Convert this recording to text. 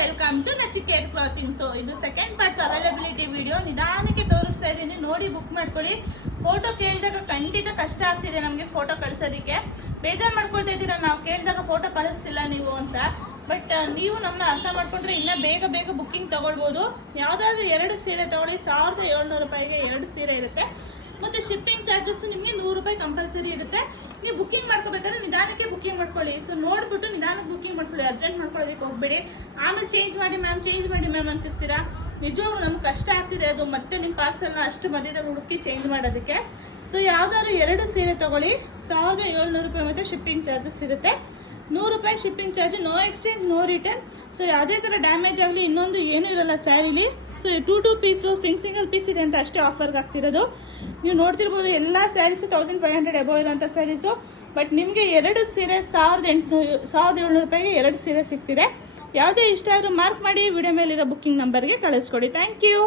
Welcome to Nachiker clothing. So ಇದು second part availability video. ನಿಧಾನಕ್ಕೆ ತೋರಿಸ್ತಾ ಇದ್ದೀನಿ, ನೋಡಿ ಬುಕ್ ಮಾಡ್ಕೊಳ್ಳಿ. ಫೋಟೋ ಕೇಳಿದಾಗ ಖಂಡಿತ ಕಷ್ಟ ಆಗ್ತಿದೆ ನಮಗೆ ಫೋಟೋ ಕಳಿಸೋದಕ್ಕೆ. ಬೇಜಾರು ಮಾಡ್ಕೊಳ್ತಾ ಇದ್ದೀರಾ, ನಾವು ಕೇಳಿದಾಗ ಫೋಟೋ ಕಳಿಸ್ತಿಲ್ಲ ನೀವು ಅಂತ. ಬಟ್ ನೀವು ನಮ್ಮನ್ನ ಅರ್ಥ ಮಾಡ್ಕೊಂಡ್ರೆ ಇನ್ನೂ ಬೇಗ ಬೇಗ ಬುಕ್ಕಿಂಗ್ ತಗೊಳ್ಬೋದು. ಯಾವುದಾದ್ರೂ 2 ಸೀರೆ ತಗೊಳ್ಳಿ, 1700 ರೂಪಾಯಿಗೆ 2 ಸೀರೆ ಇರುತ್ತೆ. ಮತ್ತು ಶಿಪ್ಪಿಂಗ್ ಚಾರ್ಜಸ್ ನಿಮಗೆ 100 ರೂಪಾಯಿ ಕಂಪಲ್ಸರಿ ಇರುತ್ತೆ. ನೀವು ಬುಕ್ಕಿಂಗ್ ಮಾಡ್ಕೋಬೇಕಾದ್ರೆ ನಿಧಾನಕ್ಕೆ ಬುಕ್ಕಿಂಗ್ ಮಾಡ್ಕೊಳ್ಳಿ. ಸೊ ನೋಡ್ಬಿಟ್ಟು ನಿಧಾನಕ್ಕೆ ಬುಕ್ಕಿಂಗ್ ಮಾಡ್ಕೊಳ್ಳಿ, ಅರ್ಜೆಂಟ್ ಮಾಡ್ಕೊಳ್ಳೋದಕ್ಕೆ ಹೋಗ್ಬೇಡಿ. ಆಮೇಲೆ ಚೇಂಜ್ ಮಾಡಿ ಮ್ಯಾಮ್ ಅಂತಿರ್ತೀರಾ. ನಿಜವಾಗ್ಲೂ ನಮ್ಗೆ ಕಷ್ಟ ಆಗ್ತಿದೆ ಅದು, ಮತ್ತೆ ನಿಮ್ಮ ಪಾರ್ಸಲ್ನ ಅಷ್ಟು ಮಧ್ಯದಲ್ಲಿ ಹುಡುಕಿ ಚೇಂಜ್ ಮಾಡೋದಕ್ಕೆ. ಸೊ ಯಾವುದಾದ್ರು 2 ಸೀರೆ ತಗೊಳ್ಳಿ, 1700 ರೂಪಾಯಿ ಮತ್ತು ಶಿಪ್ಪಿಂಗ್ ಚಾರ್ಜಸ್ ಇರುತ್ತೆ. 100 ರೂಪಾಯಿ shipping charge, no exchange, no return. So ಯಾವುದೇ ಥರ ಡ್ಯಾಮೇಜ್ ಆಗಲಿ ಇನ್ನೊಂದು ಏನೂ ಇರಲ್ಲ ಸ್ಯಾರಿಲಿ. ಸೊ 2 ಪೀಸು ಸಿಂಗಲ್ ಪೀಸ್ ಇದೆ ಅಂತ ಅಷ್ಟೇ ಆಫರ್ಗೆ ಆಗ್ತಿರೋದು. ನೀವು ನೋಡ್ತಿರ್ಬೋದು ಎಲ್ಲ ಸ್ಯಾರೀಸು 1500 ಎಬೋ ಇರೋಂಥ ಸ್ಯಾರೀಸು. ಬಟ್ ನಿಮಗೆ 2 ಸೀರೆ 1700 ರೂಪಾಯಿಗೆ 2 ಸೀರೆ ಸಿಗ್ತಿದೆ. ಯಾವುದೇ ಇಷ್ಟ ಆದರೂ ಮಾರ್ಕ್ ಮಾಡಿ ವಿಡಿಯೋ ಮೇಲಿರೋ ಬುಕ್ಕಿಂಗ್ ನಂಬರ್ಗೆ ಕಳಿಸ್ಕೊಡಿ. Thank you.